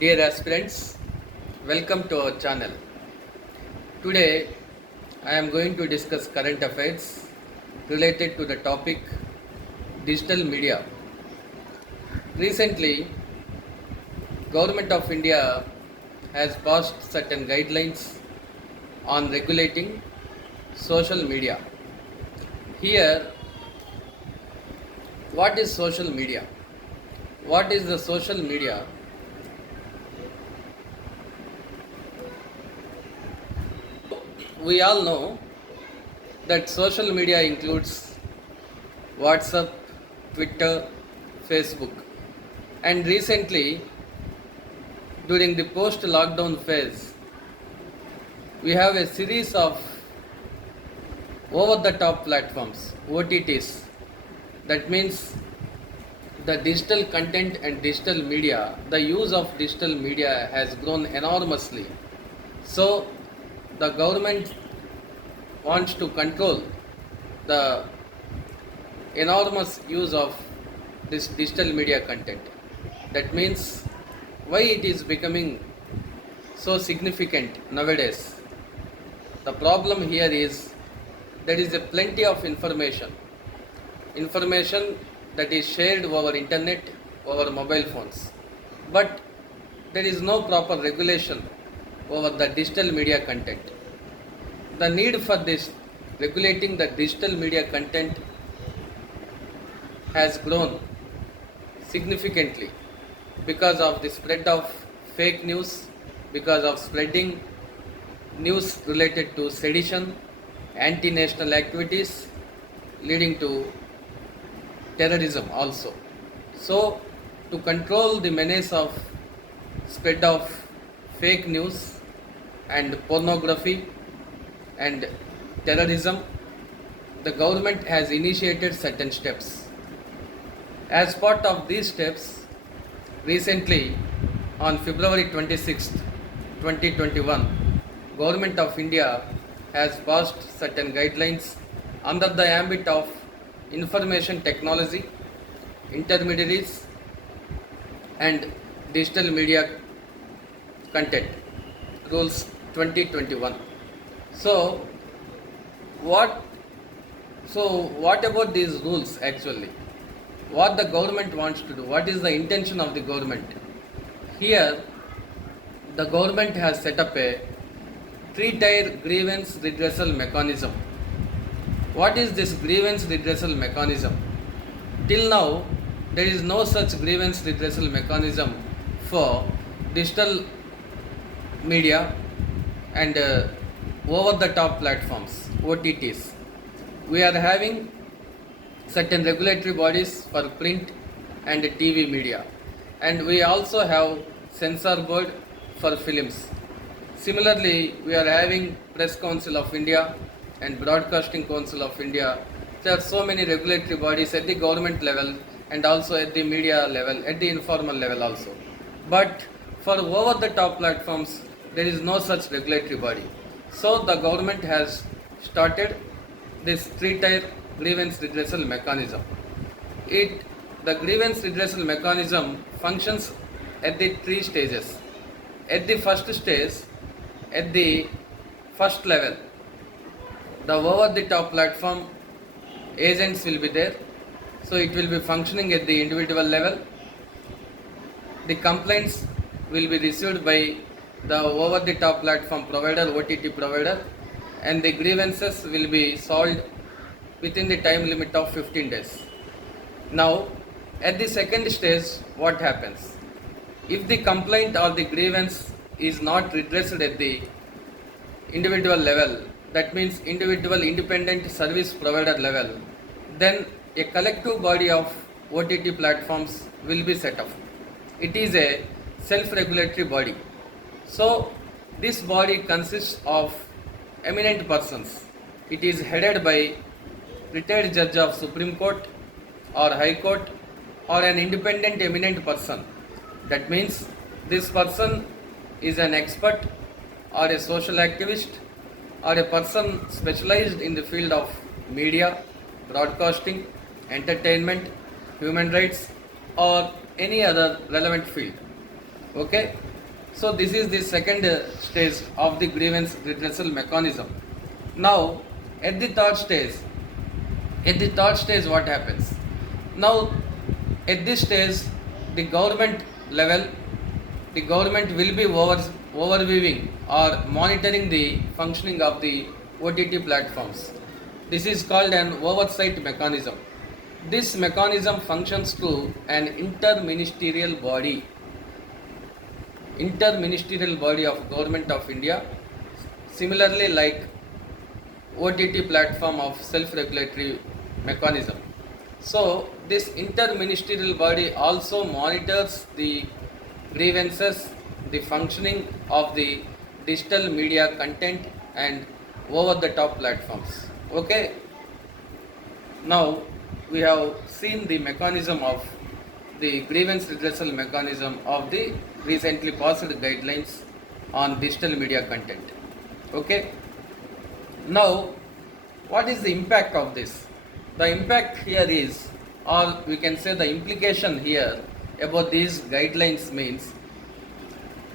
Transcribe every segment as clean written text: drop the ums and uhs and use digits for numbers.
Dear aspirants, welcome to our channel. Today I am going to discuss current affairs related to the topic digital media. Recently, Government of India has passed certain guidelines on regulating social media. Here, what is social media? What is the social media? We all know that social media includes WhatsApp, Twitter, Facebook. And recently, during the post lockdown phase, we have a series of over the top platforms, OTTs. That means the digital content and digital media, the use of digital media has grown enormously. So, the government wants to control the enormous use of this digital media content. That means why it is becoming so significant nowadays. The problem here is there is a plenty of information that is shared over internet, over mobile phones, but there is no proper regulation over the digital media content. The need for this regulating the digital media content has grown significantly because of the spread of fake news, because of spreading news related to sedition, anti national activities, leading to terrorism also. So, to control the menace of spread of fake news and pornography and terrorism, the government has initiated certain steps. As part of these steps, recently on February 26th, 2021, Government of India has passed certain guidelines under the ambit of information technology, intermediaries and digital media content rules 2021. So what what about these rules actually? What the government wants to do? What is the intention of the government? Here the government has set up a three-tier grievance redressal mechanism. What is this grievance redressal mechanism? Till now, there is no such grievance redressal mechanism for digital media and over-the-top platforms, OTTs. We are having certain regulatory bodies for print and TV media, and we also have censor board for films. Similarly, we are having Press Council of India and Broadcasting Council of India. There are so many regulatory bodies at the government level and also at the media level, at the informal level also. But for over the top platforms, there is no such regulatory body. So the government has started this three-tier grievance redressal mechanism. The grievance redressal mechanism functions at the three stages. At the first stage, at the first level, the over the top platform agents will be there. So it will be functioning at the individual level. The complaints will be received by the over the top platform provider, OTT provider, and the grievances will be solved within the time limit of 15 days. Now, at the second stage, what happens? If the complaint or the grievance is not redressed at the individual level, that means individual independent service provider level, then a collective body of OTT platforms will be set up. It is a self-regulatory body. So, this body consists of eminent persons. It is headed by retired judge of Supreme Court or High Court or an independent eminent person. That means this person is an expert or a social activist or a person specialized in the field of media, broadcasting, entertainment, human rights or any other relevant field. Okay, so this is the second stage of the grievance redressal mechanism. Now at the third stage, what happens now? At this stage, the government level, the government will be overviewing or monitoring the functioning of the OTT platforms. This is called an oversight mechanism. This mechanism functions through an interministerial body of Government of India, similarly like OTT platform of self-regulatory mechanism. So this interministerial body also monitors the grievances, the functioning of the digital media content and over-the-top platforms. Okay. Now we have seen the mechanism of the grievance redressal mechanism of the recently passed guidelines on digital media content. Okay. Now, what is the impact of this? The impact here is, or we can say the implication here about these guidelines means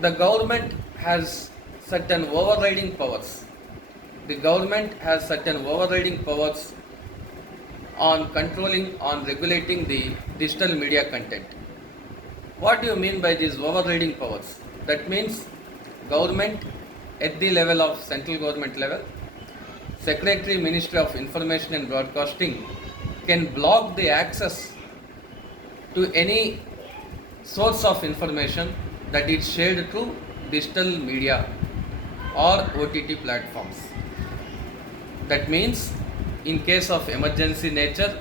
the government has certain overriding powers. The government has certain overriding powers on controlling, on regulating the digital media content. What do you mean by these overriding powers? That means government at the level of central government level, Secretary Ministry of Information and Broadcasting can block the access to any source of information that is shared through digital media or OTT platforms. That means in case of emergency nature,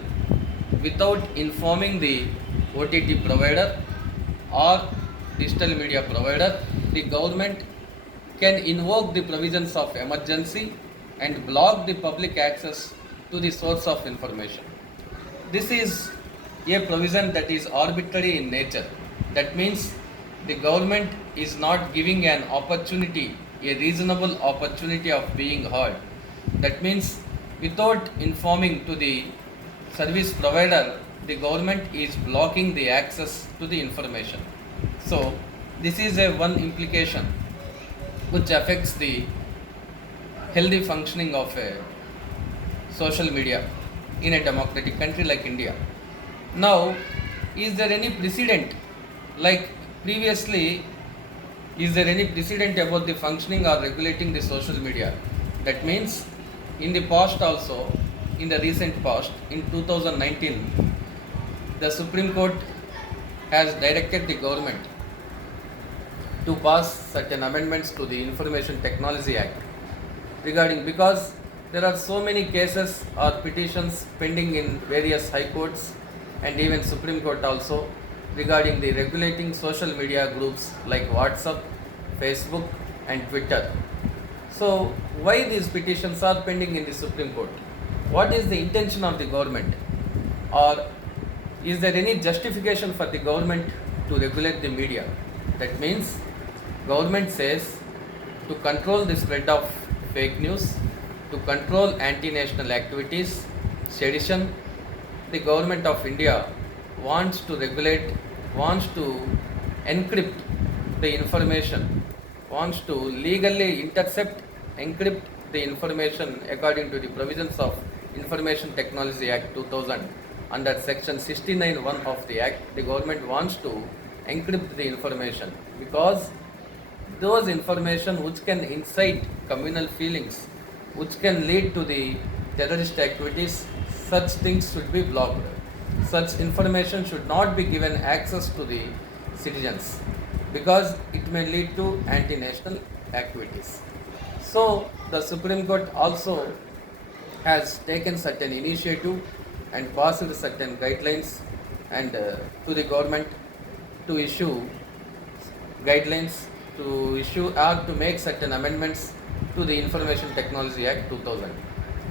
without informing the OTT provider or digital media provider, the government can invoke the provisions of emergency and block the public access to the source of information. This is a provision that is arbitrary in nature. That means the government is not giving an opportunity, a reasonable opportunity of being heard. That means without informing to the service provider, the government is blocking the access to the information. So this is a one implication which affects the healthy functioning of a social media in a democratic country like India. Now, is there any precedent, like previously, is there any precedent about the functioning or regulating the social media? That means in the past also, in the recent past, in 2019, the Supreme Court has directed the government to pass certain amendments to the Information Technology Act regarding, because there are so many cases or petitions pending in various high courts and even Supreme Court also regarding the regulating social media groups like WhatsApp, Facebook and Twitter. So why these petitions are pending in the Supreme Court? What is the intention of the government? Or is there any justification for the government to regulate the media? That means government says to control the spread of fake news, to control anti-national activities, sedition, the government of India wants to regulate, wants to encrypt the information, wants to legally intercept, encrypt the information according to the provisions of Information Technology Act 2000. Under section 69(1) of the Act, the government wants to encrypt the information because those information which can incite communal feelings, which can lead to the terrorist activities, such things should be blocked. Such information should not be given access to the citizens because it may lead to anti-national activities. So the Supreme Court also has taken certain initiative and passed certain guidelines and to the government to issue guidelines, to issue or to make certain amendments to the Information Technology Act 2000.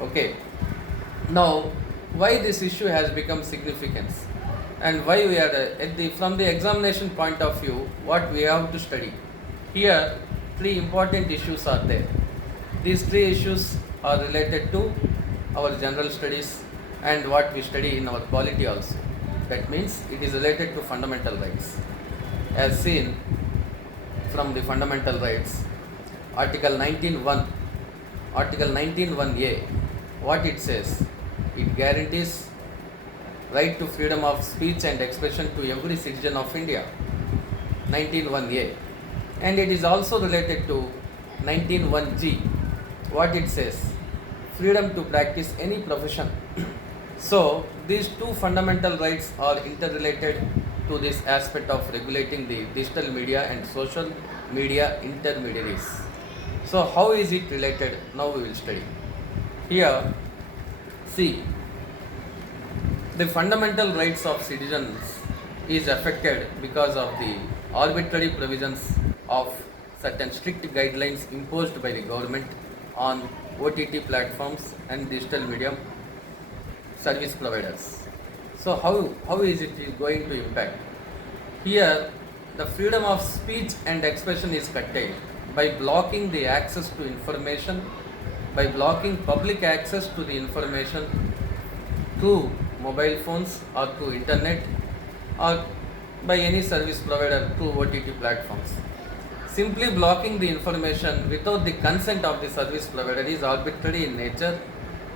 Okay. Now, why this issue has become significant and why we are from the examination point of view, what we have to study. Here, three important issues are there. These three issues are related to our general studies and what we study in our polity also. That means it is related to fundamental rights. As seen, from the fundamental rights. Article 19.1, Article 19.1a, what it says? It guarantees right to freedom of speech and expression to every citizen of India. 19.1a. And it is also related to 19.1g, what it says? Freedom to practice any profession. So, these two fundamental rights are interrelated to this aspect of regulating the digital media and social media intermediaries. So, how is it related? Now we will study. Here, see, the fundamental rights of citizens is affected because of the arbitrary provisions of certain strict guidelines imposed by the government on OTT platforms and digital media service providers. So how is it going to impact? Here, the freedom of speech and expression is curtailed by blocking the access to information, by blocking public access to the information through mobile phones or through internet or by any service provider through OTT platforms. Simply blocking the information without the consent of the service provider is arbitrary in nature.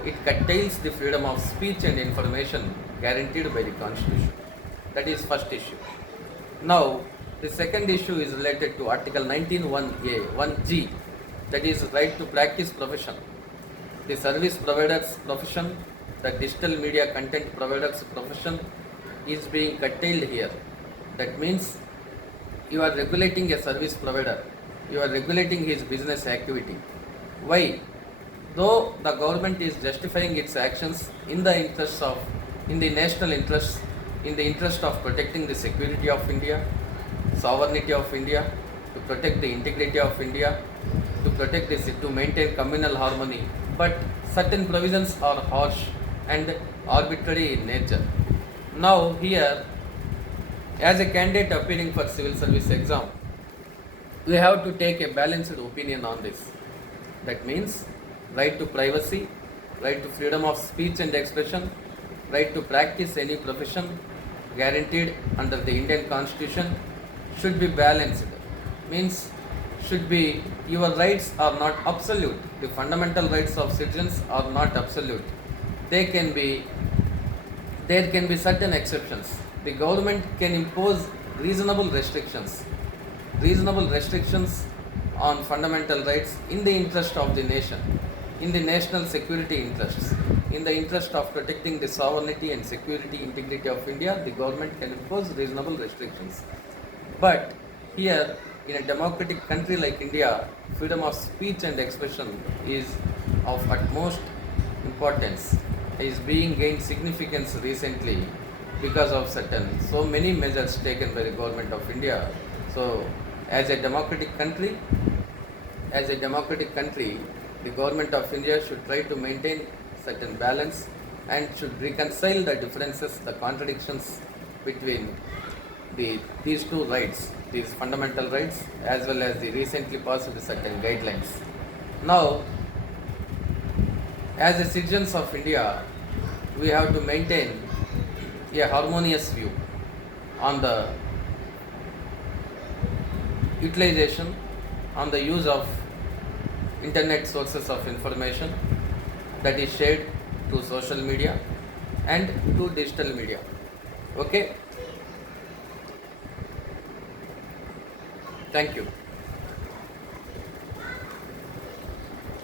It curtails the freedom of speech and information guaranteed by the Constitution. That is first issue. Now, the second issue is related to Article 19.1a, 1g, that is right to practice profession. The service provider's profession, the digital media content provider's profession is being curtailed here. That means you are regulating a service provider, you are regulating his business activity. Why? Though the government is justifying its actions in the national interest, in the interest of protecting the security of India, sovereignty of India, to protect the integrity of India, to maintain communal harmony, but certain provisions are harsh and arbitrary in nature. Now here, as a candidate appearing for civil service exam, we have to take a balanced opinion on this. That means right to privacy, right to freedom of speech and expression, right to practice any profession guaranteed under the Indian Constitution should be balanced. Means should be, your rights are not absolute. The fundamental rights of citizens are not absolute. There can be certain exceptions. The government can impose reasonable restrictions on fundamental rights in the interest of the nation, in the national security interests, in the interest of protecting the sovereignty and security integrity of India. The government can impose reasonable restrictions. But here, in a democratic country like India, freedom of speech and expression is of utmost importance, is being gained significance recently because of so many measures taken by the government of India. So, as a democratic country, the government of India should try to maintain certain balance and should reconcile the differences, the contradictions between these two rights, these fundamental rights, as well as the recently passed certain guidelines. Now, as a citizens of India, we have to maintain a harmonious view on the utilization, on the use of internet sources of information that is shared through social media and through digital media. Okay? Thank you.